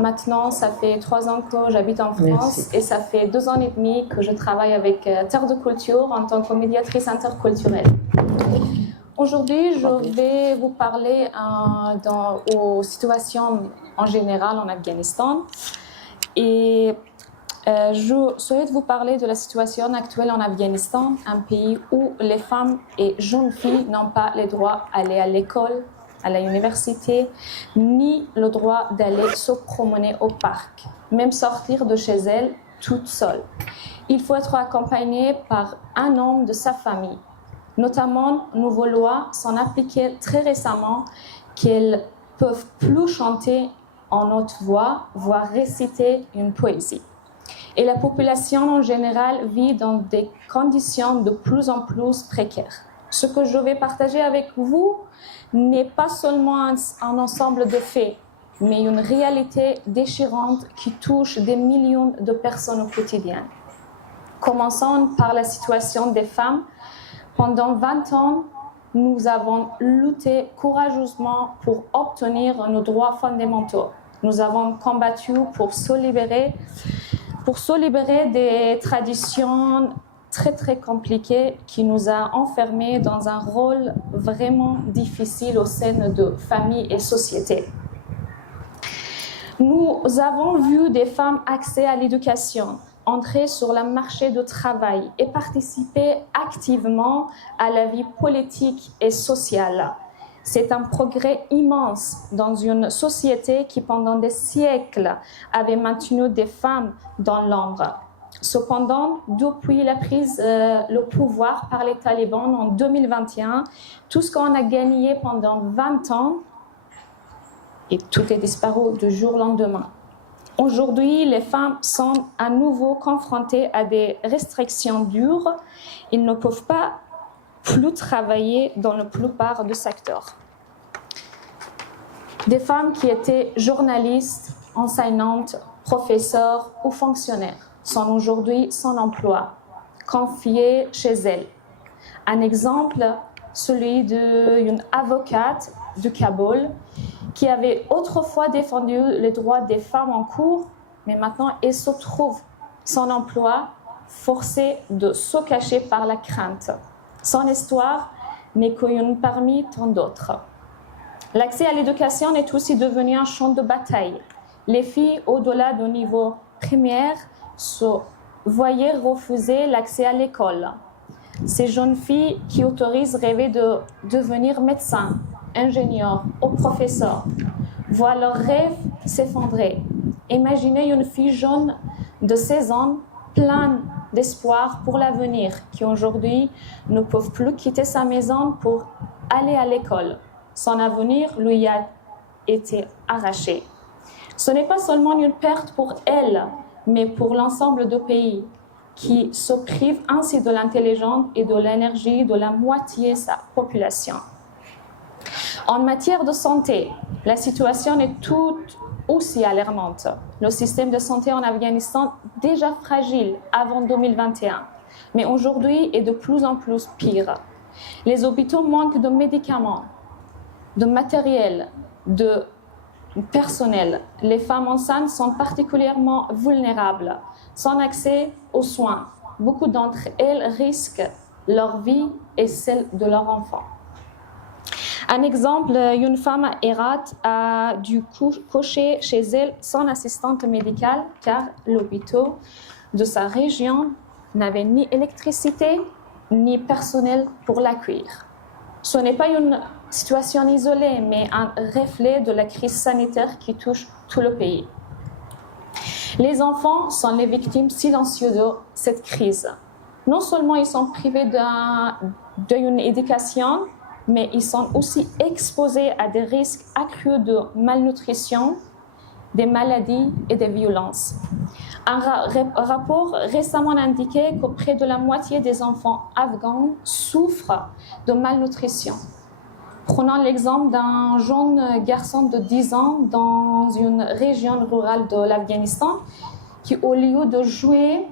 Maintenant, ça fait 3 ans que j'habite en France et ça fait 2 ans et demi que je travaille avec Terre de Culture en tant que médiatrice interculturelle. Aujourd'hui, je vais vous parler aux situations en général en Afghanistan et je souhaite vous parler de la situation actuelle en Afghanistan, un pays où les femmes et jeunes filles n'ont pas le droit d'aller à l'école, à l'université, ni le droit d'aller se promener au parc, même sortir de chez elles toute seule. Il faut être accompagné par un membre de sa famille. Notamment, nouvelles lois sont appliquées très récemment qu'elles ne peuvent plus chanter en haute voix, voire réciter une poésie. Et la population en général vit dans des conditions de plus en plus précaires. Ce que je vais partager avec vous n'est pas seulement un ensemble de faits, mais une réalité déchirante qui touche des millions de personnes au quotidien. Commençons par la situation des femmes. Pendant 20 ans, nous avons lutté courageusement pour obtenir nos droits fondamentaux. Nous avons combattu pour se libérer des traditions très compliquées qui nous a enfermés dans un rôle vraiment difficile au sein de famille et société. Nous avons vu des femmes accéder à l'éducation, entrer sur le marché du travail et participer activement à la vie politique et sociale. C'est un progrès immense dans une société qui, pendant des siècles, avait maintenu des femmes dans l'ombre. Cependant, depuis la prise le pouvoir par les talibans en 2021, tout ce qu'on a gagné pendant 20 ans, et tout est disparu du jour au lendemain. Aujourd'hui, les femmes sont à nouveau confrontées à des restrictions dures. Ils ne peuvent pas plus travailler dans la plupart des secteurs. Des femmes qui étaient journalistes, enseignantes, professeurs ou fonctionnaires sont aujourd'hui sans emploi, confiées chez elles. Un exemple, celui d'une avocate de Kaboul qui avait autrefois défendu les droits des femmes en cours, mais maintenant elle se trouve sans emploi, forcée de se cacher par la crainte. Son histoire n'est qu'une parmi tant d'autres. L'accès à l'éducation est aussi devenu un champ de bataille. Les filles, au-delà du niveau primaire, se voyaient refuser l'accès à l'école. Ces jeunes filles qui autorisent rêver de devenir médecin, ingénieur ou professeur voient leurs rêves s'effondrer. Imaginez une fille jeune de 16 ans, pleine d'espoir pour l'avenir, qui aujourd'hui ne peut plus quitter sa maison pour aller à l'école. Son avenir lui a été arraché. Ce n'est pas seulement une perte pour elle, mais pour l'ensemble du pays, qui se prive ainsi de l'intelligence et de l'énergie de la moitié de sa population. En matière de santé, la situation est tout aussi alarmante. Le système de santé en Afghanistan, déjà fragile avant 2021, mais aujourd'hui est de plus en plus pire. Les hôpitaux manquent de médicaments, de matériel, de personnel. Les femmes enceintes sont particulièrement vulnérables, sans accès aux soins. Beaucoup d'entre elles risquent leur vie et celle de leurs enfants. Un exemple, une femme à Herat a dû coucher chez elle sans assistante médicale car l'hôpital de sa région n'avait ni électricité ni personnel pour l'accueillir. Ce n'est pas une situation isolée, mais un reflet de la crise sanitaire qui touche tout le pays. Les enfants sont les victimes silencieuses de cette crise. Non seulement ils sont privés d'une éducation, mais ils sont aussi exposés à des risques accrus de malnutrition, des maladies et des violences. Un rapport récemment indiquait que près de la moitié des enfants afghans souffrent de malnutrition. Prenons l'exemple d'un jeune garçon de 10 ans dans une région rurale de l'Afghanistan qui, au lieu de jouer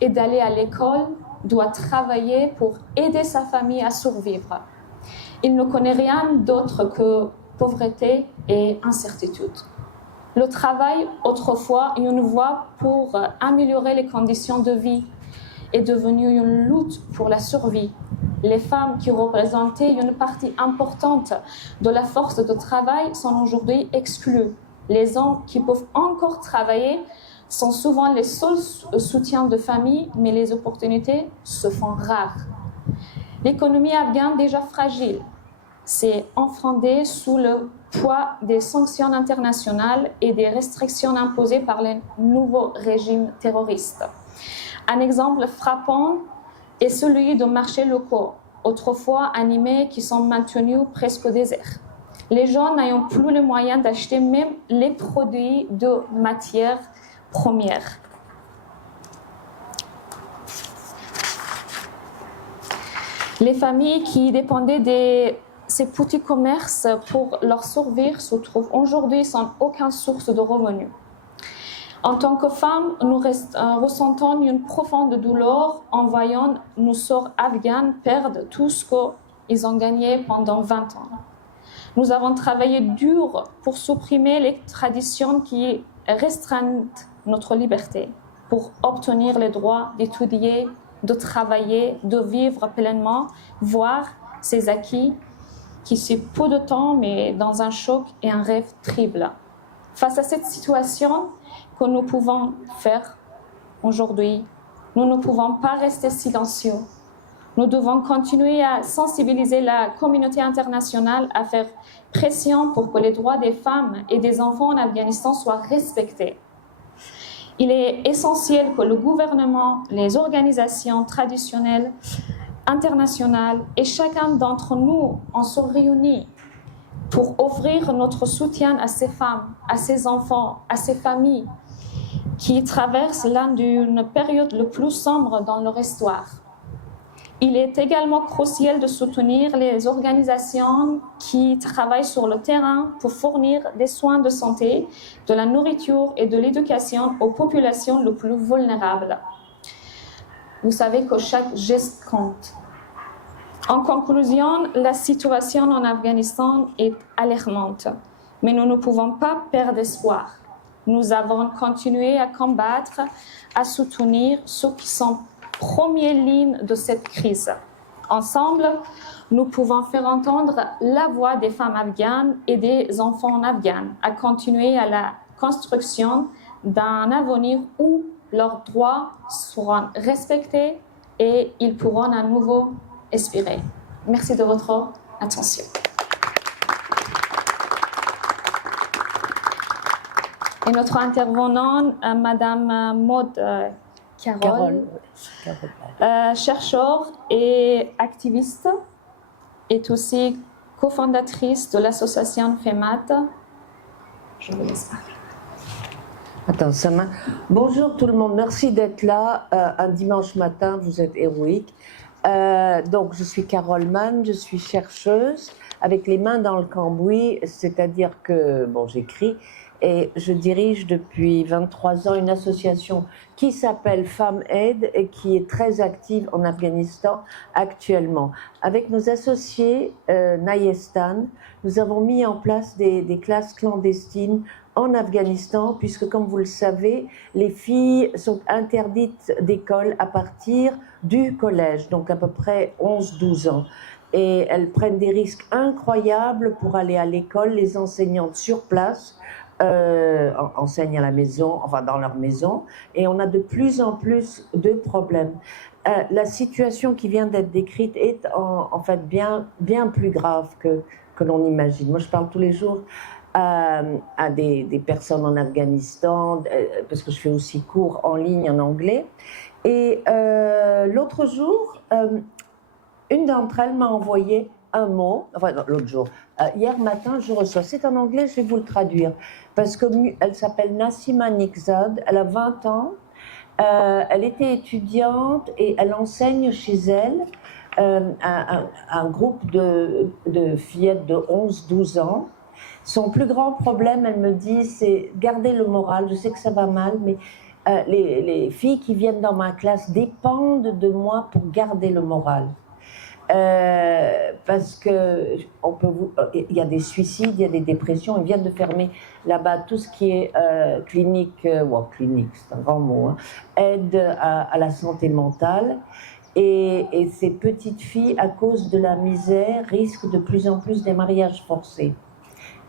et d'aller à l'école, doit travailler pour aider sa famille à survivre. Il ne connaît rien d'autre que pauvreté et incertitude. Le travail, autrefois une voie pour améliorer les conditions de vie, est devenu une lutte pour la survie. Les femmes qui représentaient une partie importante de la force de travail sont aujourd'hui exclues. Les hommes qui peuvent encore travailler sont souvent les seuls soutiens de famille, mais les opportunités se font rares. L'économie afghane, déjà fragile, s'est enfreindée sous le poids des sanctions internationales et des restrictions imposées par les nouveaux régimes terroristes. Un exemple frappant est celui de marchés locaux, autrefois animés, qui sont maintenus presque au désert. Les gens n'ayant plus les moyens d'acheter même les produits de matières premières. Les familles qui dépendaient de ces petits commerces pour leur survie se trouvent aujourd'hui sans aucune source de revenus. En tant que femmes, nous ressentons une profonde douleur en voyant nos sœurs afghanes perdre tout ce qu'ils ont gagné pendant 20 ans. Nous avons travaillé dur pour supprimer les traditions qui restreignent notre liberté, pour obtenir le droit d'étudier, de travailler, de vivre pleinement, voir ces acquis qui, c'est peu de temps, mais dans un choc et un rêve terrible. Face à cette situation que nous pouvons faire aujourd'hui, nous ne pouvons pas rester silencieux. Nous devons continuer à sensibiliser la communauté internationale, à faire pression pour que les droits des femmes et des enfants en Afghanistan soient respectés. Il est essentiel que le gouvernement, les organisations traditionnelles, internationales et chacun d'entre nous en soit réunis pour offrir notre soutien à ces femmes, à ces enfants, à ces familles qui traversent l'une d'une période le plus sombre dans leur histoire. Il est également crucial de soutenir les organisations qui travaillent sur le terrain pour fournir des soins de santé, de la nourriture et de l'éducation aux populations les plus vulnérables. Vous savez que chaque geste compte. En conclusion, la situation en Afghanistan est alarmante, mais nous ne pouvons pas perdre espoir. Nous avons continué à combattre, à soutenir ceux qui sont première ligne de cette crise. Ensemble, nous pouvons faire entendre la voix des femmes afghanes et des enfants afghans, à continuer à la construction d'un avenir où leurs droits seront respectés et ils pourront à nouveau espérer. Merci de votre attention. Et notre intervenante, Madame Maud Carole, chercheure et activiste, est aussi cofondatrice de l'association FEMAT. Je vous laisse parler. Attends, ça m'a... Bonjour tout le monde, merci d'être là. Un dimanche matin, vous êtes héroïque. Donc, je suis Carole Mann, je suis chercheuse avec les mains dans le cambouis, c'est-à-dire que, bon, j'écris et je dirige depuis 23 ans une association qui s'appelle Femmes Aide et qui est très active en Afghanistan actuellement. Avec nos associés Nayestan, nous avons mis en place des classes clandestines en Afghanistan, puisque comme vous le savez, les filles sont interdites d'école à partir du collège, donc à peu près 11-12 ans. Et elles prennent des risques incroyables pour aller à l'école. Les enseignantes sur place enseignent à la maison, enfin dans leur maison, et on a de plus en plus de problèmes. La situation qui vient d'être décrite est en fait bien plus grave que l'on imagine. Moi, je parle tous les jours à des personnes en Afghanistan, parce que je fais aussi cours en ligne en anglais. Et l'autre jour, une d'entre elles m'a envoyé un mot, enfin l'autre jour, hier matin, je reçois, c'est en anglais, je vais vous le traduire, parce qu'elle s'appelle Nassima Nikzad, elle a 20 ans, elle était étudiante et elle enseigne chez elle un groupe de fillettes de 11-12 ans. Son plus grand problème, elle me dit, c'est garder le moral. Je sais que ça va mal, mais les filles qui viennent dans ma classe dépendent de moi pour garder le moral. Parce que il y a des suicides, il y a des dépressions. Ils viennent de fermer là-bas tout ce qui est clinique, clinique, c'est un grand mot, hein, aide à la santé mentale. Et ces petites filles, à cause de la misère, risquent de plus en plus des mariages forcés.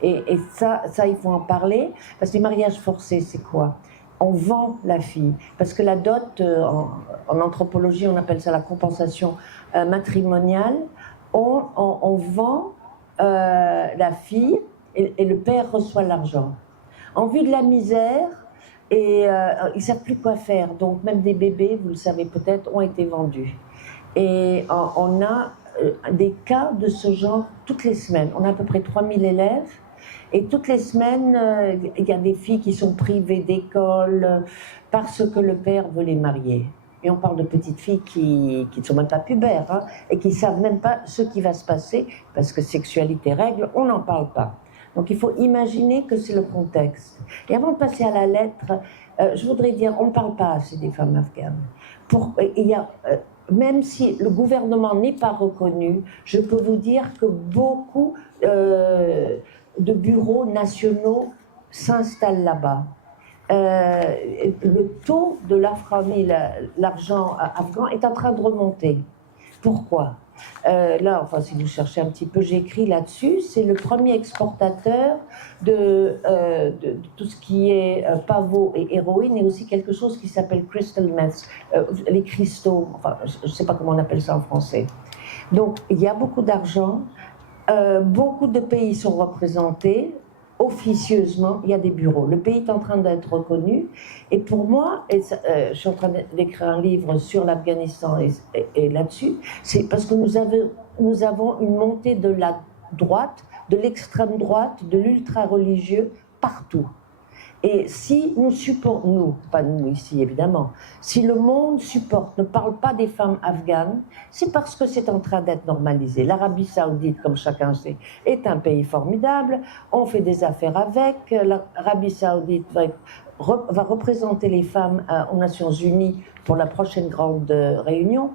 Et ça, il faut en parler, parce que les mariages forcés, c'est quoi? On vend la fille, parce que la dot, en anthropologie, on appelle ça la compensation matrimoniale. On vend la fille et le père reçoit l'argent. En vue de la misère, et ils ne savent plus quoi faire. Donc même des bébés, vous le savez peut-être, ont été vendus. Et on a des cas de ce genre toutes les semaines. On a à peu près 3000 élèves. Et toutes les semaines, il y a des filles qui sont privées d'école parce que le père veut les marier. Et on parle de petites filles qui ne sont même pas pubères, hein, et qui ne savent même pas ce qui va se passer, parce que sexualité, règle, on n'en parle pas. Donc il faut imaginer que c'est le contexte. Et avant de passer à la lettre, je voudrais dire, on ne parle pas assez des femmes afghanes. Même si le gouvernement n'est pas reconnu, je peux vous dire que beaucoup de bureaux nationaux s'installent là-bas. Le taux de l'argent afghan est en train de remonter. Pourquoi? Là, enfin, si vous cherchez un petit peu, j'écris là-dessus. C'est le premier exportateur de tout ce qui est pavot et héroïne, et aussi quelque chose qui s'appelle crystal meth, les cristaux. Enfin, je ne sais pas comment on appelle ça en français. Donc, il y a beaucoup d'argent. Beaucoup de pays sont représentés. Officieusement, il y a des bureaux. Le pays est en train d'être reconnu. Et pour moi, je suis en train d'écrire un livre sur l'Afghanistan et là-dessus, c'est parce que nous avons une montée de la droite, de l'extrême droite, de l'ultra-religieux partout. Et si nous supportons, pas nous ici évidemment, si le monde supporte, ne parle pas des femmes afghanes, c'est parce que c'est en train d'être normalisé. L'Arabie Saoudite, comme chacun sait, est un pays formidable. On fait des affaires avec. L'Arabie Saoudite va représenter les femmes aux Nations Unies pour la prochaine grande réunion.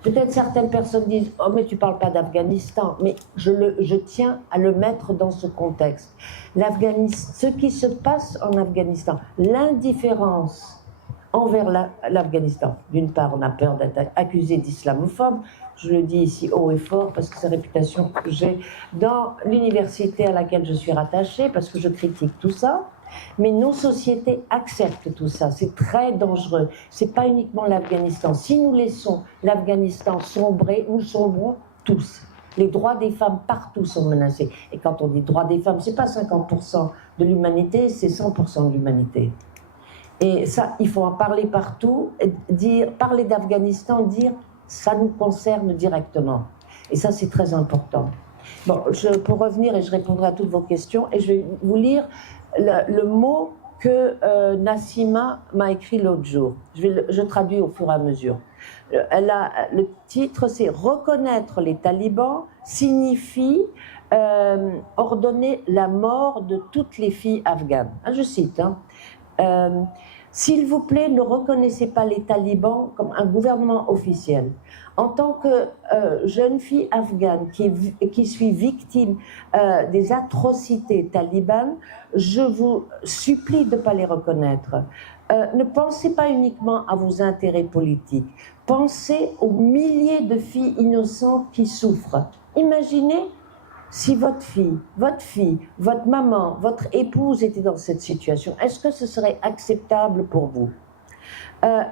Peut-être certaines personnes disent « Oh, mais tu ne parles pas d'Afghanistan », mais je tiens à le mettre dans ce contexte. Ce qui se passe en Afghanistan, l'indifférence envers l'Afghanistan. D'une part, on a peur d'être accusé d'islamophobe, je le dis ici haut et fort parce que c'est la réputation que j'ai dans l'université à laquelle je suis rattachée, parce que je critique tout ça. Mais nos sociétés acceptent tout ça, c'est très dangereux. C'est pas uniquement l'Afghanistan. Si nous laissons l'Afghanistan sombrer, nous sombrons tous. Les droits des femmes partout sont menacés. Et quand on dit droits des femmes, c'est pas 50% de l'humanité, c'est 100% de l'humanité. Et ça, il faut en parler partout, parler d'Afghanistan, dire ça nous concerne directement. Et ça, c'est très important. Bon, je peux revenir et je répondrai à toutes vos questions. Et je vais vous lire le mot que Nassima m'a écrit l'autre jour. Je traduis au fur et à mesure. Le titre, c'est « Reconnaître les talibans signifie ordonner la mort de toutes les filles afghanes ». Je cite, hein. S'il vous plaît, ne reconnaissez pas les talibans comme un gouvernement officiel. En tant que jeune fille afghane qui suis victime des atrocités talibanes, je vous supplie de ne pas les reconnaître. Ne pensez pas uniquement à vos intérêts politiques. Pensez aux milliers de filles innocentes qui souffrent. Imaginez si votre fille, votre maman, votre épouse était dans cette situation. Est-ce que ce serait acceptable pour vous?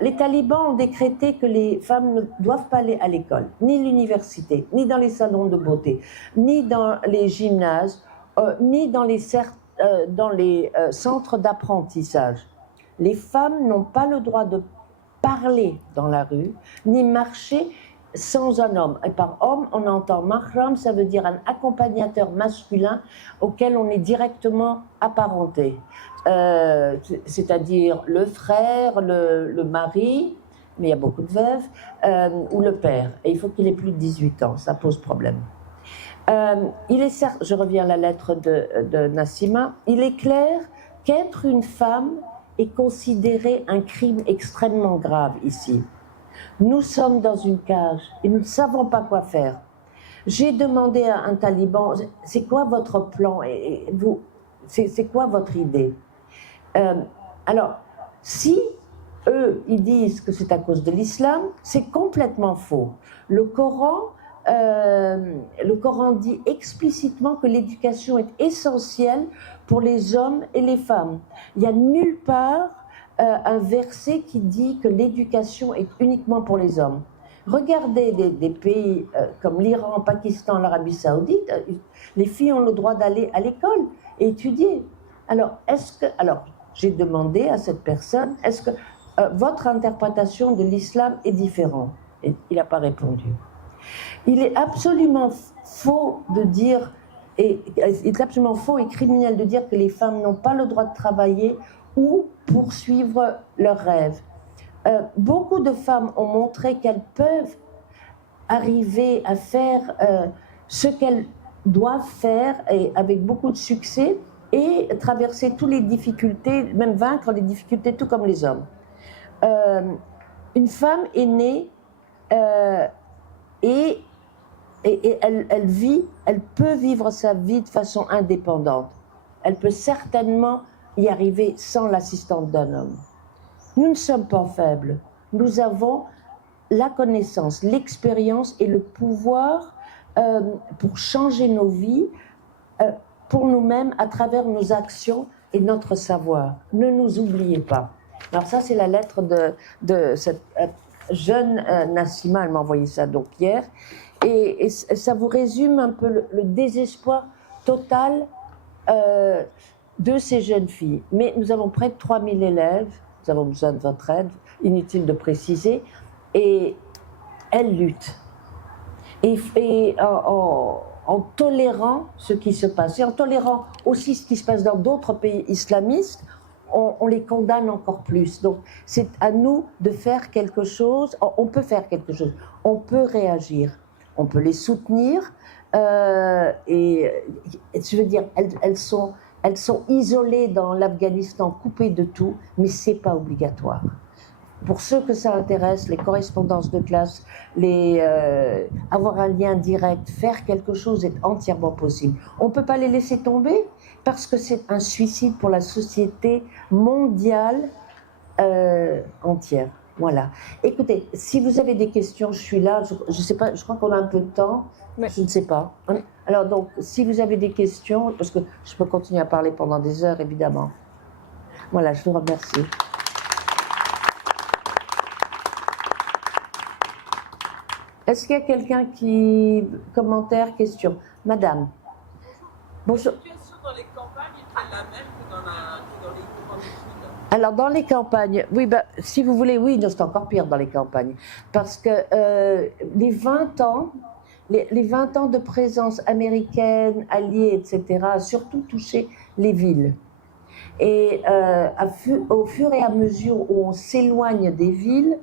Les talibans ont décrété que les femmes ne doivent pas aller à l'école, ni l'université, ni dans les salons de beauté, ni dans les gymnases, ni dans les centres d'apprentissage. Les femmes n'ont pas le droit de parler dans la rue, ni marcher sans un homme. Et par homme, on entend mahram, ça veut dire un accompagnateur masculin auquel on est directement apparenté. C'est-à-dire le frère, le mari, mais il y a beaucoup de veuves, ou le père. Et il faut qu'il ait plus de 18 ans, ça pose problème. Je reviens à la lettre de Nassima, il est clair qu'être une femme est considéré un crime extrêmement grave ici. Nous sommes dans une cage et nous ne savons pas quoi faire. J'ai demandé à un taliban, c'est quoi votre plan et vous, c'est quoi votre idée? Alors, si eux, ils disent que c'est à cause de l'islam, c'est complètement faux. Le Coran dit explicitement que l'éducation est essentielle pour les hommes et les femmes. Il n'y a nulle part un verset qui dit que l'éducation est uniquement pour les hommes. Regardez des pays comme l'Iran, Pakistan, l'Arabie Saoudite, les filles ont le droit d'aller à l'école et étudier. Alors, j'ai demandé à cette personne, est-ce que votre interprétation de l'islam est différente? Et il n'a pas répondu. Il est absolument faux de dire, et il est absolument faux et criminel de dire que les femmes n'ont pas le droit de travailler ou poursuivre leurs rêves. Beaucoup de femmes ont montré qu'elles peuvent arriver à faire ce qu'elles doivent faire et avec beaucoup de succès et traverser toutes les difficultés, même vaincre les difficultés tout comme les hommes. Une femme est née et elle peut vivre sa vie de façon indépendante. Elle peut certainement y arriver sans l'assistance d'un homme. Nous ne sommes pas faibles. Nous avons la connaissance, l'expérience et le pouvoir pour changer nos vies pour nous-mêmes à travers nos actions et notre savoir. Ne nous oubliez pas. Alors ça, c'est la lettre de cette jeune Nassima, elle m'a envoyé ça donc hier, et ça vous résume un peu le désespoir total de ces jeunes filles. Mais nous avons près de 3000 élèves, nous avons besoin de votre aide, inutile de préciser, et elles luttent. Et en tolérant ce qui se passe, et en tolérant aussi ce qui se passe dans d'autres pays islamistes, on les condamne encore plus. Donc c'est à nous de faire quelque chose, on peut faire quelque chose, on peut réagir, on peut les soutenir, et je veux dire, elles sont isolées dans l'Afghanistan, coupées de tout, mais c'est pas obligatoire. Pour ceux que ça intéresse, les correspondances de classe, avoir un lien direct, faire quelque chose est entièrement possible. On ne peut pas les laisser tomber parce que c'est un suicide pour la société mondiale entière. Voilà. Écoutez, si vous avez des questions, je suis là. Je sais pas, je crois qu'on a un peu de temps. Oui. Je ne sais pas. Alors donc, si vous avez des questions, parce que je peux continuer à parler pendant des heures, évidemment. Voilà, je vous remercie. Est-ce qu'il y a quelqu'un qui... Commentaire, question? Madame. Bonjour. La situation dans les campagnes est la même que dans les grandes villes? Alors, dans les campagnes, oui, si vous voulez, oui, c'est encore pire dans les campagnes. Parce que les 20 ans de présence américaine, alliée, etc., a surtout touché les villes. Et au fur et à mesure où on s'éloigne des villes,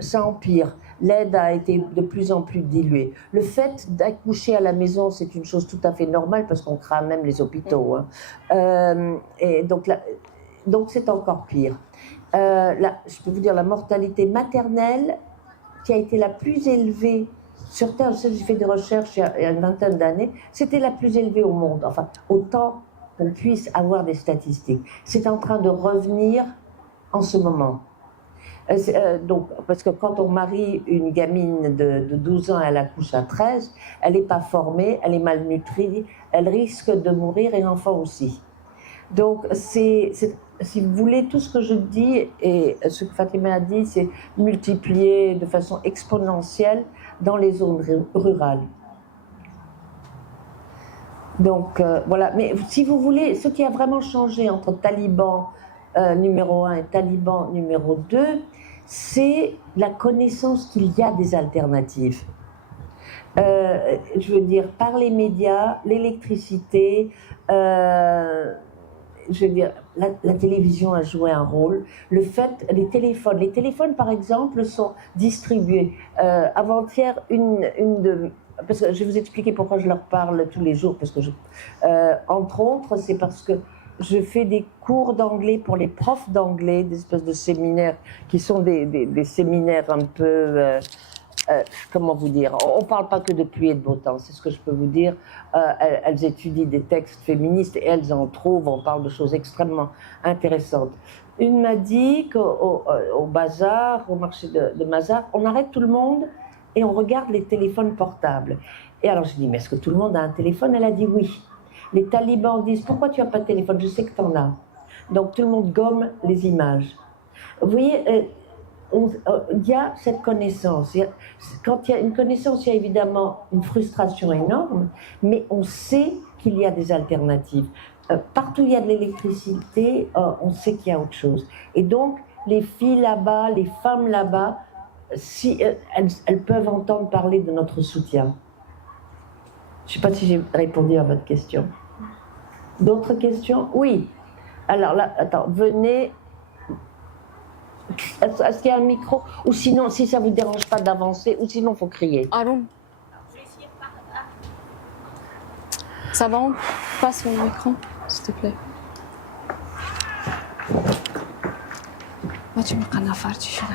ça empire. L'aide a été de plus en plus diluée. Le fait d'accoucher à la maison, c'est une chose tout à fait normale parce qu'on crame même les hôpitaux. Hein. Et donc c'est encore pire. Je peux vous dire, la mortalité maternelle qui a été la plus élevée sur Terre, j'ai fait des recherches il y a une vingtaine d'années, c'était la plus élevée au monde. Enfin, autant qu'on puisse avoir des statistiques. C'est en train de revenir en ce moment. Donc, parce que quand on marie une gamine de 12 ans, elle accouche à 13, elle n'est pas formée, elle est malnutrie, elle risque de mourir et l'enfant aussi. Donc, si vous voulez, tout ce que je dis et ce que Fatima a dit, c'est multiplié de façon exponentielle dans les zones rurales. Donc, voilà. Mais si vous voulez, ce qui a vraiment changé entre Taliban numéro 1 et Taliban numéro 2, c'est la connaissance qu'il y a des alternatives. Je veux dire, par les médias, l'électricité, je veux dire, la télévision a joué un rôle. Le fait, les téléphones par exemple sont distribués. Avant-hier, parce que je vais vous expliquer pourquoi je leur parle tous les jours, parce que entre autres, c'est parce que je fais des cours d'anglais pour les profs d'anglais, des espèces de séminaires qui sont des séminaires un peu, comment vous dire, on ne parle pas que de pluie et de beau temps, c'est ce que je peux vous dire. Elles étudient des textes féministes et elles en trouvent, on parle de choses extrêmement intéressantes. Une m'a dit qu'au bazar, au marché de Mazar, on arrête tout le monde et on regarde les téléphones portables. Et alors je dis, mais est-ce que tout le monde a un téléphone? Elle a dit oui. Les talibans disent, pourquoi tu n'as pas de téléphone? Je sais que tu en as. Donc tout le monde gomme les images. Vous voyez, il y a cette connaissance. Quand il y a une connaissance, il y a évidemment une frustration énorme, mais on sait qu'il y a des alternatives. Partout où il y a de l'électricité, on sait qu'il y a autre chose. Et donc, les filles là-bas, les femmes là-bas, si, elles peuvent entendre parler de notre soutien. Je ne sais pas si j'ai répondu à votre question. D'autres questions? Oui. Alors là, attends, venez. Est-ce qu'il y a un micro? Ou sinon, si ça ne vous dérange pas d'avancer, ou sinon, il faut crier. Arum. Ça va, passe mon micro, s'il te plaît. ما تبقى نفرتي شنو